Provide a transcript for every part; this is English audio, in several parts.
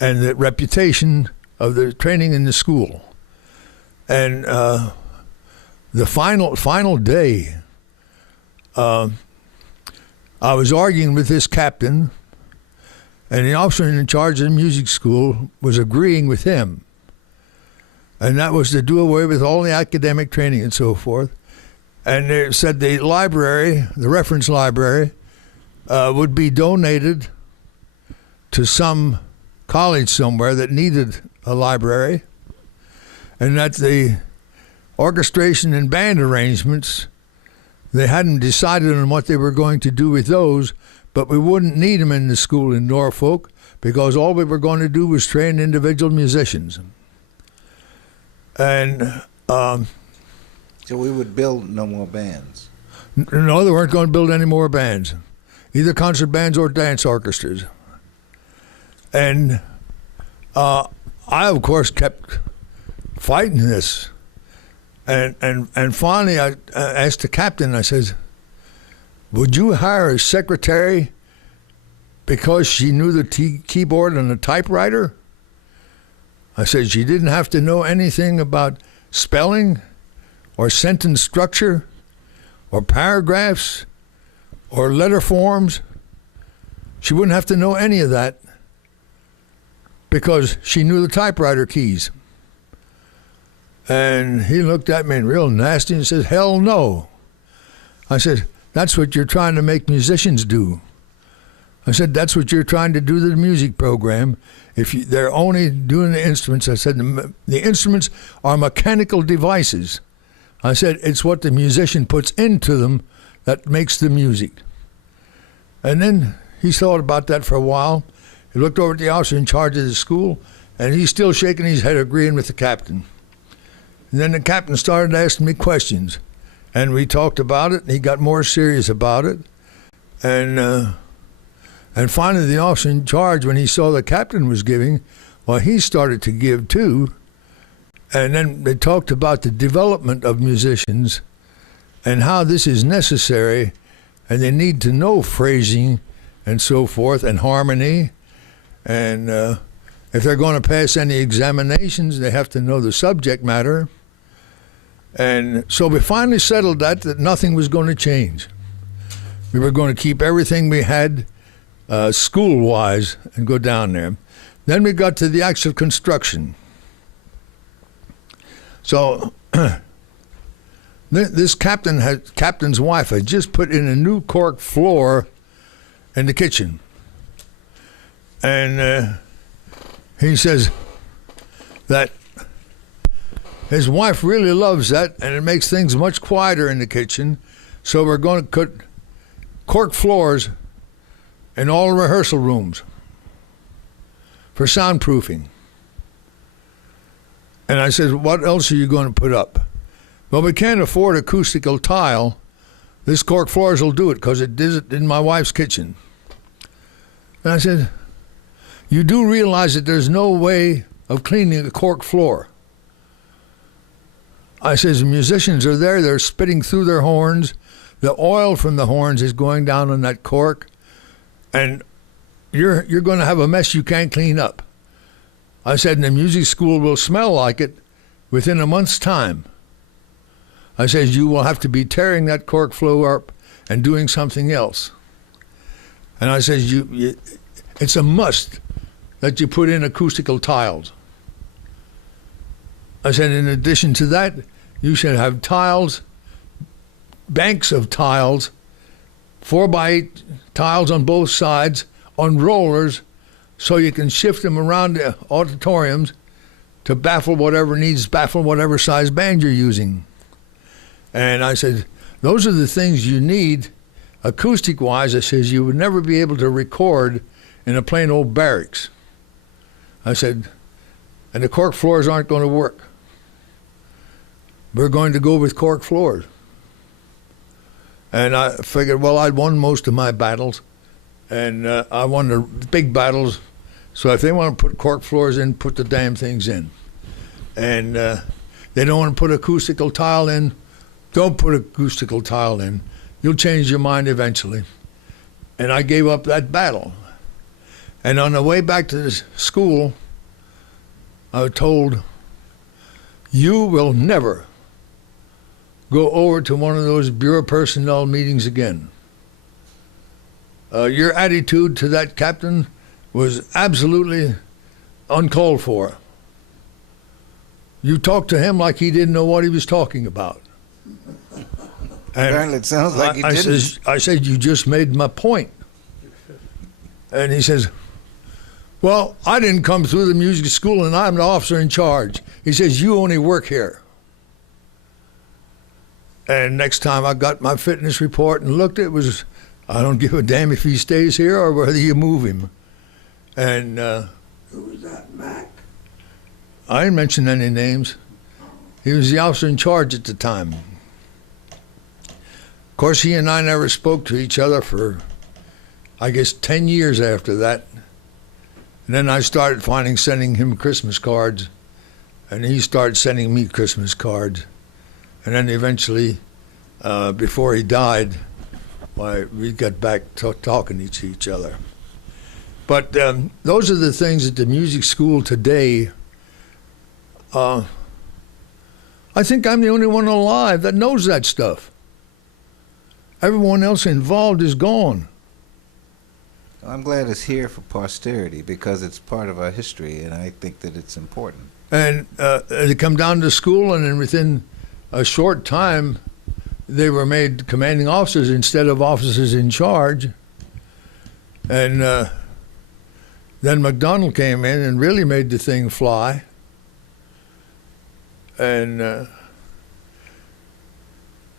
and the reputation of the training in the school. And the final day, I was arguing with this captain, and the officer in charge of the music school was agreeing with him. And that was to do away with all the academic training and so forth. And they said the library, the reference library, would be donated to some college somewhere that needed a library, and that the orchestration and band arrangements, they hadn't decided on what they were going to do with those, but we wouldn't need them in the school in Norfolk because all we were going to do was train individual musicians. And so we would build no more bands. No, they weren't going to build any more bands, either concert bands or dance orchestras. And I, of course, kept fighting this. And finally, I asked the captain, I said, would you hire a secretary because she knew the keyboard and the typewriter? I said, she didn't have to know anything about spelling or sentence structure or paragraphs or letter forms. She wouldn't have to know any of that because she knew the typewriter keys. And he looked at me real nasty and said, hell no. I said, that's what you're trying to make musicians do. I said, that's what you're trying to do to the music program. If they're only doing the instruments, I said, the instruments are mechanical devices. I said, it's what the musician puts into them that makes the music. And then he thought about that for a while. He looked over at the officer in charge of the school, and he's still shaking his head, agreeing with the captain. And then the captain started asking me questions, and we talked about it, and he got more serious about it. And finally, the officer in charge, when he saw the captain was giving, well, he started to give too. And then they talked about the development of musicians and how this is necessary, and they need to know phrasing and so forth, and harmony. And if they're going to pass any examinations, they have to know the subject matter. And so we finally settled that nothing was going to change. We were going to keep everything we had school-wise and go down there. Then we got to the actual construction. So this captain's wife had just put in a new cork floor in the kitchen. And he says that his wife really loves that, and it makes things much quieter in the kitchen. So we're going to put cork floors in all rehearsal rooms for soundproofing. And I said, what else are you going to put up? Well, we can't afford acoustical tile. This cork floors will do it because it did it in my wife's kitchen. And I said, you do realize that there's no way of cleaning a cork floor. I says, the musicians are there, they're spitting through their horns. The oil from the horns is going down on that cork. And you're going to have a mess you can't clean up. I said, and the music school will smell like it within a month's time. I said, you will have to be tearing that cork floor up and doing something else. And I said, it's a must that you put in acoustical tiles. I said, in addition to that, you should have tiles, banks of tiles, 4x8 tiles on both sides, on rollers, so you can shift them around the auditoriums to baffle whatever size band you're using. And I said, those are the things you need acoustic-wise. I says, you would never be able to record in a plain old barracks. I said, and the cork floors aren't going to work. We're going to go with cork floors. And I figured, well, I'd won most of my battles, and I won the big battles. So if they want to put cork floors in, put the damn things in. And they don't want to put acoustical tile in, don't put acoustical tile in. You'll change your mind eventually. And I gave up that battle. And on the way back to the school, I was told, you will never go over to one of those Bureau personnel meetings again. Your attitude to that captain was absolutely uncalled for. You talked to him like he didn't know what he was talking about. And Apparently it sounds like he didn't. I said, you just made my point. And he says, well, I didn't come through the music school and I'm the officer in charge. He says, you only work here. And next time I got my fitness report and looked, it was, I don't give a damn if he stays here or whether you move him. And Who was that, Mac? I didn't mention any names. He was the officer in charge at the time. Of course, he and I never spoke to each other for, I guess, 10 years after that. And then I started sending him Christmas cards, and he started sending me Christmas cards. And then eventually, before he died, we got back talking to each other. But those are the things at the music school today. I think I'm the only one alive that knows that stuff. Everyone else involved is gone. I'm glad it's here for posterity because it's part of our history, and I think that it's important. And they come down to school, and then within a short time, they were made commanding officers instead of officers in charge. And then McDonald came in and really made the thing fly. And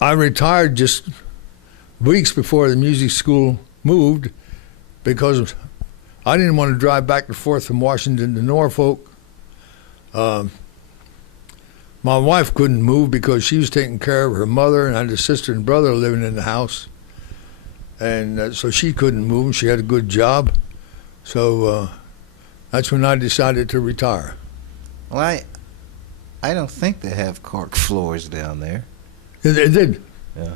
I retired just weeks before the music school moved because I didn't want to drive back and forth from Washington to Norfolk. My wife couldn't move because she was taking care of her mother, and I had a sister and brother living in the house. And so she couldn't move. She had a good job. So that's when I decided to retire. Well, I don't think they have cork floors down there. They did. Uh-huh.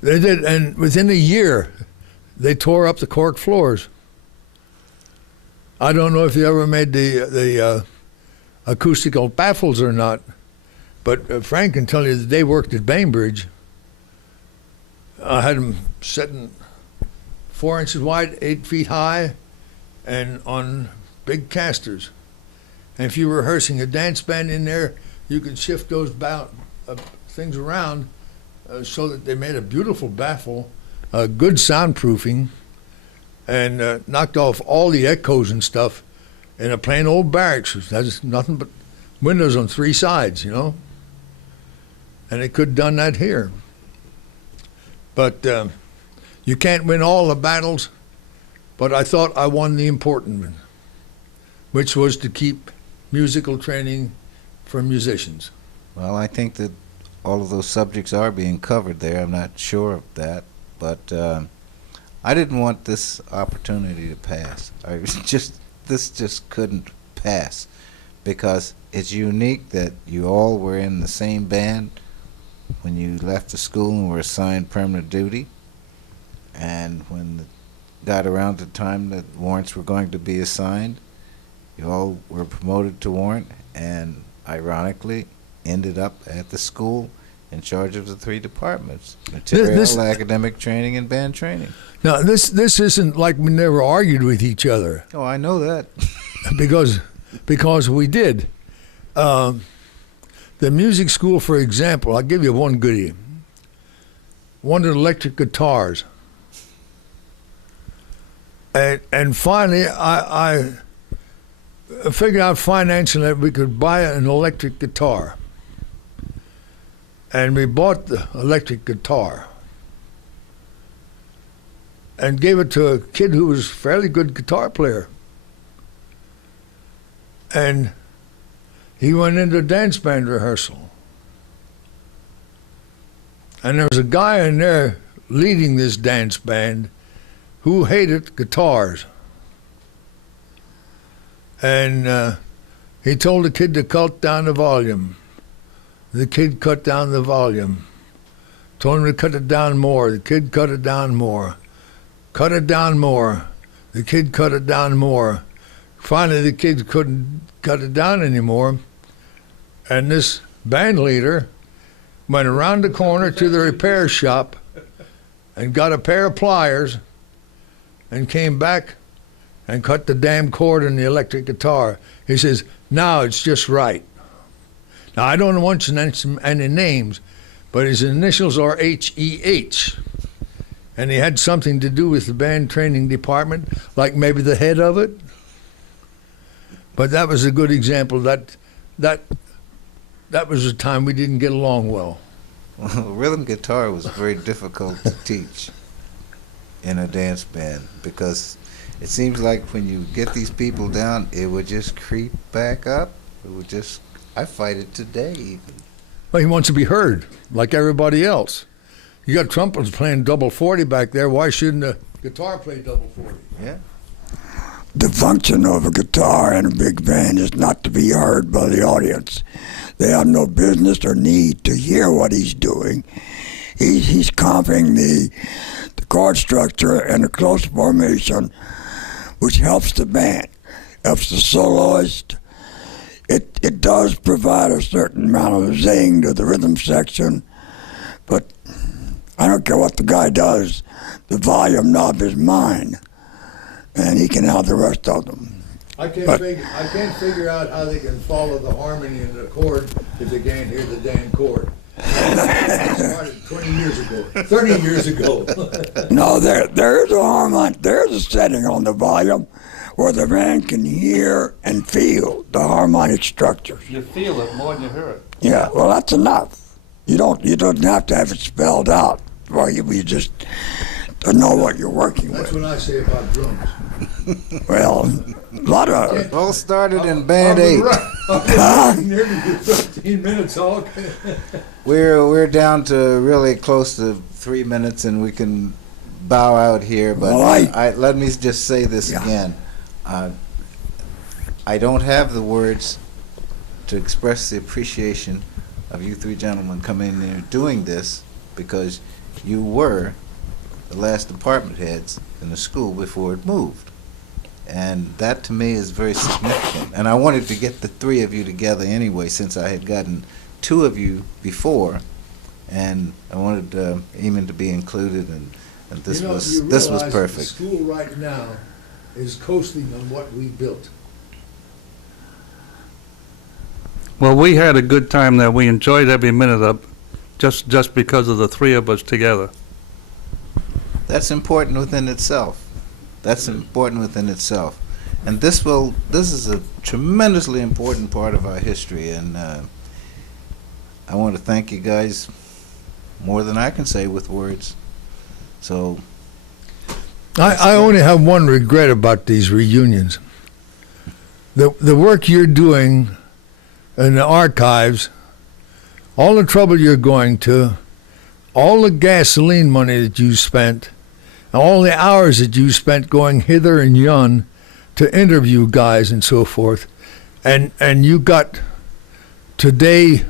They did. And within a year, they tore up the cork floors. I don't know if they ever made the acoustical baffles or not, but Frank can tell you that they worked at Bainbridge. I had them sitting 4 inches wide, 8 feet high, and on big casters. And if you were rehearsing a dance band in there, you could shift those things around so that they made a beautiful baffle, good soundproofing, and knocked off all the echoes and stuff in a plain old barracks. That's nothing but windows on 3 sides, you know. And they could have done that here. But you can't win all the battles, but I thought I won the important one, which was to keep musical training for musicians. Well, I think that all of those subjects are being covered there. I'm not sure of that, but I didn't want this opportunity to pass. This just couldn't pass because it's unique that you all were in the same band when you left the school and were assigned permanent duty, and when it got around the time that warrants were going to be assigned, you all were promoted to warrant and ironically ended up at the school in charge of the 3 departments: material, academic training, and band training. Now, this isn't like we never argued with each other. Oh, I know that. because we did. The music school, for example, I'll give you one goodie. Wanted electric guitars. And finally, I figured out financially that we could buy an electric guitar. And we bought the electric guitar and gave it to a kid who was a fairly good guitar player. And he went into dance band rehearsal. And there was a guy in there leading this dance band who hated guitars. And he told the kid to cut down the volume. The kid cut down the volume. Told him to cut it down more. The kid cut it down more. Cut it down more. The kid cut it down more. finally the kids couldn't cut it down anymore, and this band leader went around the corner to the repair shop and got a pair of pliers and came back and cut the damn cord in the electric guitar. He says, now it's just right. Now, I don't want to mention any names, but his initials are H-E-H. And he had something to do with the band training department, like maybe the head of it. But that was a good example. That was a time we didn't get along well. Well, rhythm guitar was very difficult to teach in a dance band because it seems like when you get these people down, it would just creep back up. It would just, I fight it today even. Well, he wants to be heard like everybody else. You got trumpets playing double 40 back there. Why shouldn't a guitar play double 40? Yeah. The function of a guitar in a big band is not to be heard by the audience. They have no business or need to hear what he's doing. He's comping the chord structure and the close formation, which helps the band, helps the soloist. It does provide a certain amount of zing to the rhythm section, but I don't care what the guy does. The volume knob is mine, and he can have the rest of them. I can't figure out how they can follow the harmony in the chord if they can't hear the damn chord. I started 20 years ago, 30 years ago. No, there's a harmonic. There's a setting on the volume where the band can hear and feel the harmonic structures. You feel it more than you hear it. Yeah, well, that's enough. You don't have to have it spelled out. Well, you just know what you're working That's with. what I say about drums. Well, a lot of It all started in Band 8. Nearly 15 minutes, Hulk. We're down to really close to 3 minutes, and we can bow out here. But Well, let me just say this again. I don't have the words to express the appreciation of you three gentlemen coming in and doing this, because you were the last department heads in the school before it moved. And that to me is very significant. And I wanted to get the three of you together anyway, since I had gotten two of you before, and I wanted Eamon to be included, and this was perfect. The school right now is coasting on what we built. Well, we had a good time there. We enjoyed every minute of just because of the three of us together. That's important within itself. That's important within itself. And this is a tremendously important part of our history, and I want to thank you guys more than I can say with words. So I only have one regret about these reunions. The work you're doing in the archives, all the trouble you're going to, all the gasoline money that you spent, and all the hours that you spent going hither and yon to interview guys and so forth, and you got today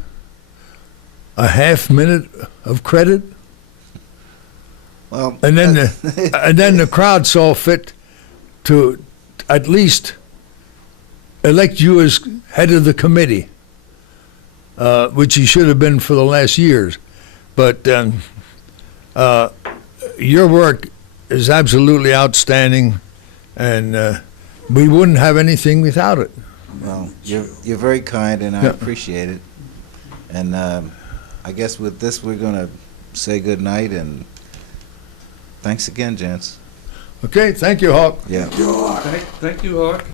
a half minute of credit. well, And then the crowd saw fit to at least elect you as head of the committee, which you should have been for the last years. But your work is absolutely outstanding, and we wouldn't have anything without it. well, you're very kind, and I appreciate it. And I guess with this, we're going to say good night, and thanks again, gents. Okay, thank you, Hawk. Yeah. Thank you, Hawk.